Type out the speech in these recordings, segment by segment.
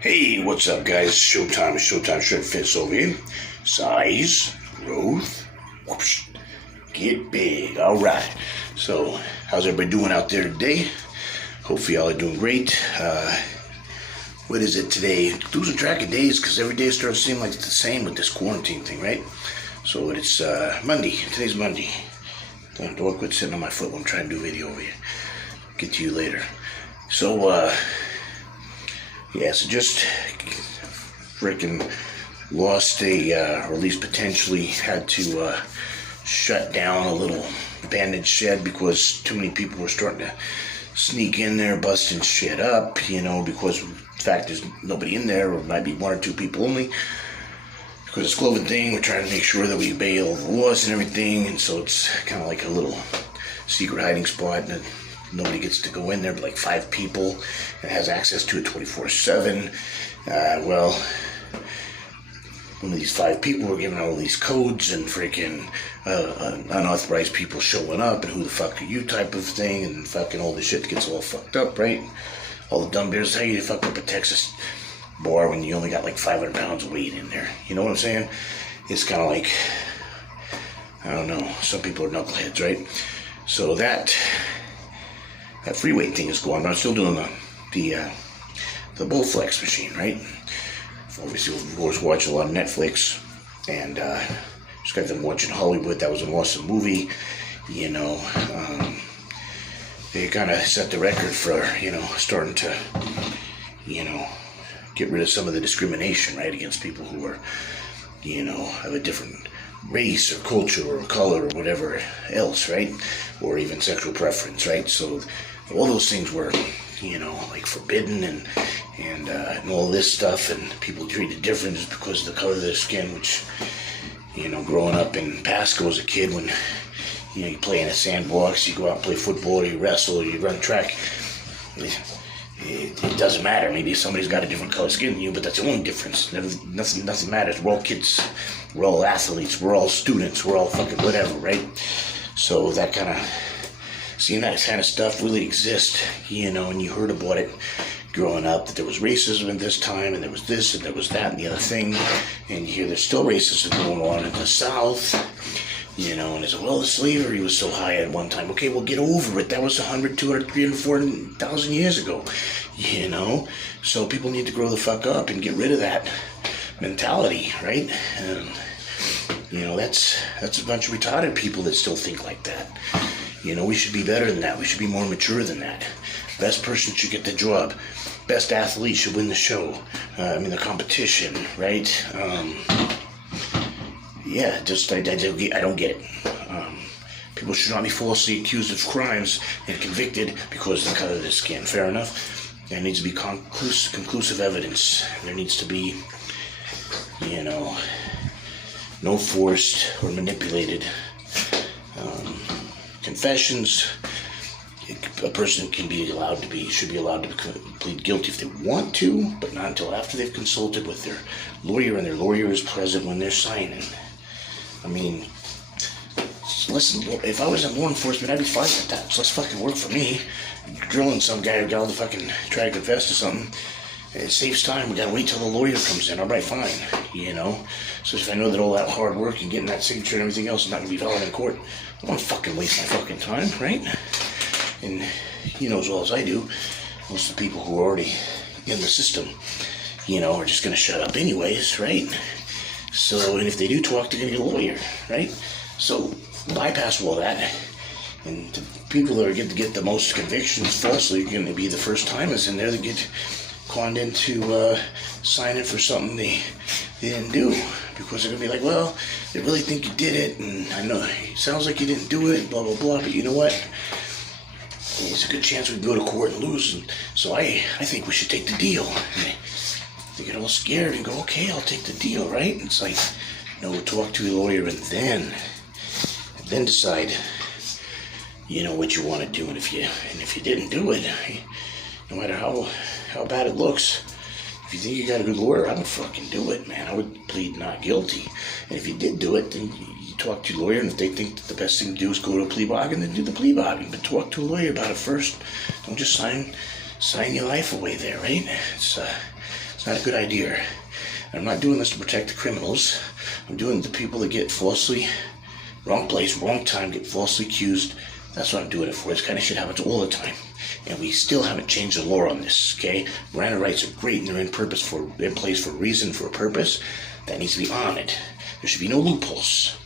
Hey, what's up, guys? Showtime Shred Fits over here. Size, growth, whoosh, get big. All right. So, how's everybody doing out there today? Hopefully, y'all are doing great. What is it today? Losing track of days because every day starts to seem like it's the same with this quarantine thing, right? So, it's Monday. Today's Monday. Don't quit sitting on my foot while I'm trying to do a video over here. Get to you later. So, so just freaking lost or at least potentially had to shut down a little bandage shed because too many people were starting to sneak in there, busting shit up, because the fact there's nobody in there, or might be one or two people only. Because it's a COVID thing, we're trying to make sure that we obey all the laws and everything, and so it's kind of like a little secret hiding spot, and nobody gets to go in there but like 5 people and has access to it 24/7. One of these 5 people were given all these codes and freaking unauthorized people showing up and who the fuck are you type of thing, and fucking all the shit gets all fucked up, right? All the dumb beers, how you fuck up a Texas bar when you only got like 500 pounds of weight in there? You know what I'm saying? It's kind of like, I don't know, some people are knuckleheads, right? So that free weight thing is going on. I'm still doing the Bowflex machine, right? Obviously, we always watch a lot of Netflix, and just got them watching Hollywood. That was an awesome movie. They kind of set the record for starting to get rid of some of the discrimination, right, against people who are have a different race or culture or color or whatever else, right? Or even sexual preference, right? So all those things were, like forbidden and all this stuff, and people treated different just because of the color of their skin, which, growing up in Pasco as a kid, when, you play in a sandbox, you go out and play football, or you wrestle, or you run track, it doesn't matter. Maybe somebody's got a different color skin than you, but that's the only difference. Nothing matters. We're all kids. We're all athletes. We're all students. We're all fucking whatever, right? So that kind of, seeing that kind of stuff really exist, and you heard about it growing up, that there was racism at this time, and there was this, and there was that, and the other thing, and you hear there's still racism going on in the South, and it's, well, the slavery was so high at one time. Okay, well, get over it. That was 100, 200, 300, 400,000 years ago, So people need to grow the fuck up and get rid of that mentality, right? And, that's a bunch of retarded people that still think like that. We should be better than that. We should be more mature than that. Best person should get the job. Best athlete should win the show. The competition, right? I don't get it. People should not be falsely accused of crimes and convicted because of the color of their skin. Fair enough. There needs to be conclusive evidence. There needs to be, no forced or manipulated confessions. A person should be allowed to plead guilty if they want to, but not until after they've consulted with their lawyer, and their lawyer is present when they're signing. Listen, if I was in law enforcement, I'd be fine with that. So let's fucking work for me. Drilling some guy or gal to fucking try to confess to something. It saves time. We gotta wait till the lawyer comes in. All right, fine. So if I know that all that hard work and getting that signature and everything else is not gonna be valid in court, I don't want to fucking waste my fucking time, right? And as well as I do, most of the people who are already in the system, are just gonna shut up anyways, right? So, and if they do talk, they're gonna get a lawyer, right? So bypass all that, and the people that are going to get the most convictions falsely are going to be the first timers in there that get conned into signing for something they didn't do, because they're going to be like, well, they really think you did it, and I know it sounds like you didn't do it, blah blah blah, but you know what, there's a good chance we can go to court and lose, and so I think we should take the deal. And they get all scared and go, okay, I'll take the deal, right? And it's like, no, talk to your lawyer and then decide, what you want to do. And if you didn't do it, no matter how bad it looks, if you think you got a good lawyer, I would fucking do it, man. I would plead not guilty. And if you did do it, then you talk to your lawyer, and if they think that the best thing to do is go to a plea bargain, then do the plea bargain. But talk to a lawyer about it first. Don't just sign your life away there, right? It's It's not a good idea. I'm not doing this to protect the criminals. I'm doing it to people that get falsely, wrong place, wrong time, get falsely accused. That's what I'm doing it for. This kind of shit happens all the time. And we still haven't changed the law on this, okay? Miranda rights are great and they're in place for a reason, for a purpose. That needs to be honored. There should be no loopholes.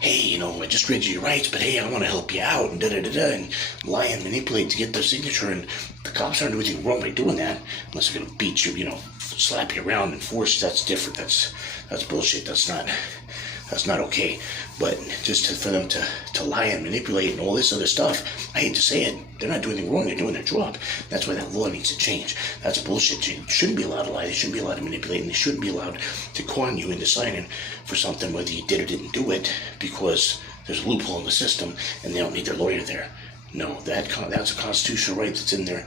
Hey, I just read you your rights, but hey, I want to help you out, and da-da-da-da, and lie and manipulate to get their signature, and the cops aren't doing anything wrong by doing that, unless they're going to beat you, slap you around and force. That's different. That's bullshit. That's not okay. But just for them to lie and manipulate and all this other stuff, I hate to say it, they're not doing anything wrong. They're doing their job. That's why that law needs to change. That's bullshit. They shouldn't be allowed to lie. They shouldn't be allowed to manipulate, and they shouldn't be allowed to con you into signing for something, whether you did or didn't do it, because there's a loophole in the system and they don't need their lawyer there. No, that's a constitutional right that's in there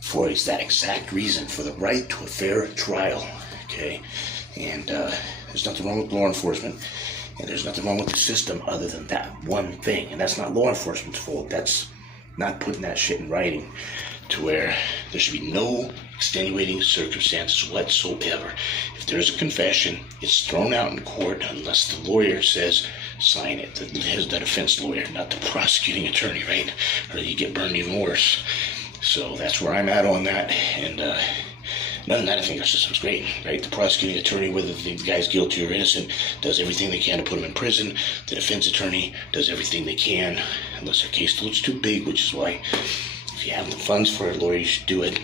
for that exact reason, for the right to a fair trial. Okay, and there's nothing wrong with law enforcement. And there's nothing wrong with the system other than that one thing. And that's not law enforcement's fault. That's not putting that shit in writing to where there should be no extenuating circumstances whatsoever. If there's a confession, it's thrown out in court unless the lawyer says sign it. The defense lawyer, not the prosecuting attorney, right? Or you get burned even worse. So that's where I'm at on that. And none of that, I think our system's great, right? The prosecuting attorney, whether the guy's guilty or innocent, does everything they can to put him in prison. The defense attorney does everything they can, unless their case looks too big, which is why if you have the funds for a lawyer, you should do it.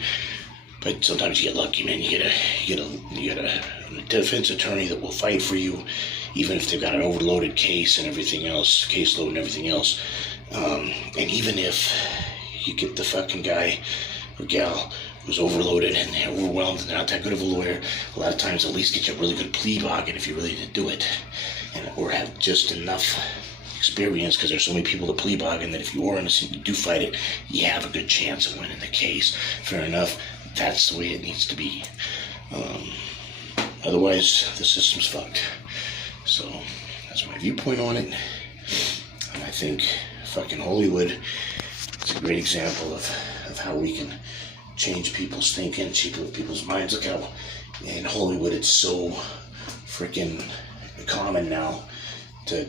But sometimes you get lucky, man. You get a defense attorney that will fight for you, even if they've got an overloaded case and everything else, caseload and everything else. And even if you get the fucking guy or gal who's overloaded and they're overwhelmed and they're not that good of a lawyer, a lot of times at least get you a really good plea bargain if you really did do it, or have just enough experience, because there's so many people that plea bargain that if you are innocent, you do fight it, you have a good chance of winning the case. Fair enough. That's the way it needs to be. Otherwise, the system's fucked. So that's my viewpoint on it. And I think fucking Hollywood is a great example of how we can change people's thinking, change people's minds. Look how in Hollywood it's so freaking common now to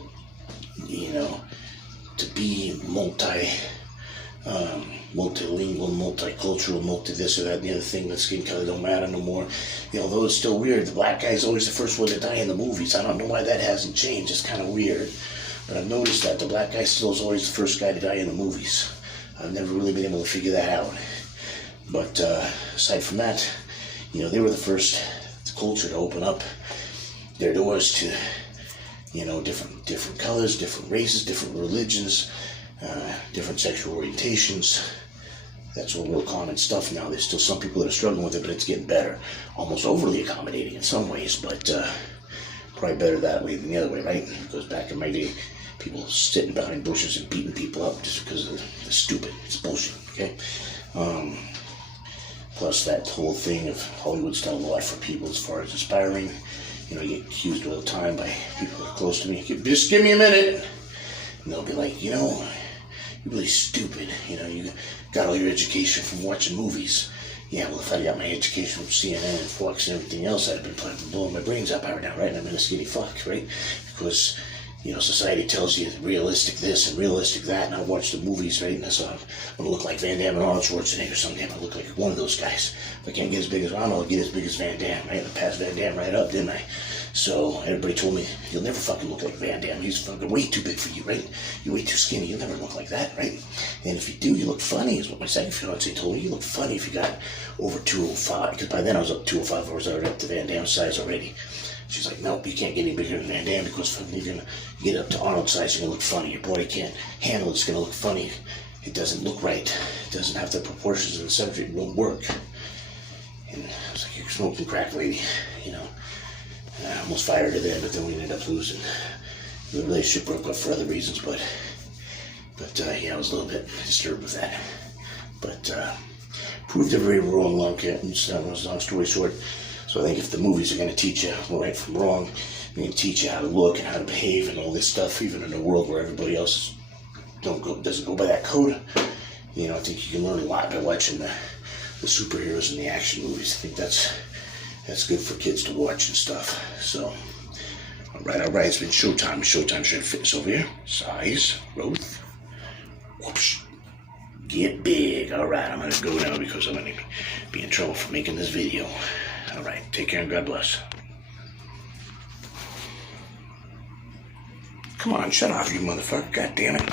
be multilingual, multicultural, multi this or that and the other thing. The skin color don't matter no more. Though it's still weird, the black guy's always the first one to die in the movies. I don't know why that hasn't changed. It's kind of weird. But I've noticed that the black guy still is always the first guy to die in the movies. I've never really been able to figure that out. But aside from that, they were the first culture to open up their doors to, different colors, different races, different religions, different sexual orientations. That's all real common stuff now. There's still some people that are struggling with it, but it's getting better. Almost overly accommodating in some ways, but probably better that way than the other way, right? Because back in my day, people sitting behind bushes and beating people up just because they're stupid. It's bullshit, okay? Plus that whole thing of Hollywood's done a lot for people as far as aspiring. I get accused all the time by people who are close to me. Just give me a minute. And they'll be like, you're really stupid. You got all your education from watching movies. Yeah, well, if I got my education from CNN and Fox and everything else, I'd have been blowing my brains out by now, right? And I'm in a skinny fuck, right? Because, society tells you realistic this and realistic that, and I watch the movies, right? And so I'm going to look like Van Damme and Arnold Schwarzenegger someday. I'm going to look like one of those guys. If I can't get as big as Arnold, I'll get as big as Van Damme, right? I passed Van Damme right up, didn't I? So everybody told me, you'll never fucking look like Van Damme. He's fucking way too big for you, right? You're way too skinny. You'll never look like that, right? And if you do, you look funny, is what my second fiance told me. You look funny if you got over 205. Because by then I was up 205. I was already up to Van Damme size already. She's like, nope, you can't get any bigger than Van Damme because if you're going to get up to Arnold size, you're going to look funny. Your body can't handle it. It's going to look funny. It doesn't look right. It doesn't have the proportions and the symmetry. It won't work. And I was like, you're smoking crack, lady, I almost fired her then, but then we ended up losing. The relationship broke up for other reasons, but I was a little bit disturbed with that. But proved everybody wrong, long story short. So I think if the movies are going to teach you right from wrong, they're going to teach you how to look and how to behave and all this stuff, even in a world where everybody else doesn't go by that code. I think you can learn a lot by watching the superheroes and the action movies. I think that's That's good for kids to watch and stuff. So, all right, it's been showtime. Showtime's trying to fit us over here. Size, growth. Whoops. Get big. All right, I'm gonna go now because I'm gonna be in trouble for making this video. All right, take care and God bless. Come on, shut off, you motherfucker. God damn it.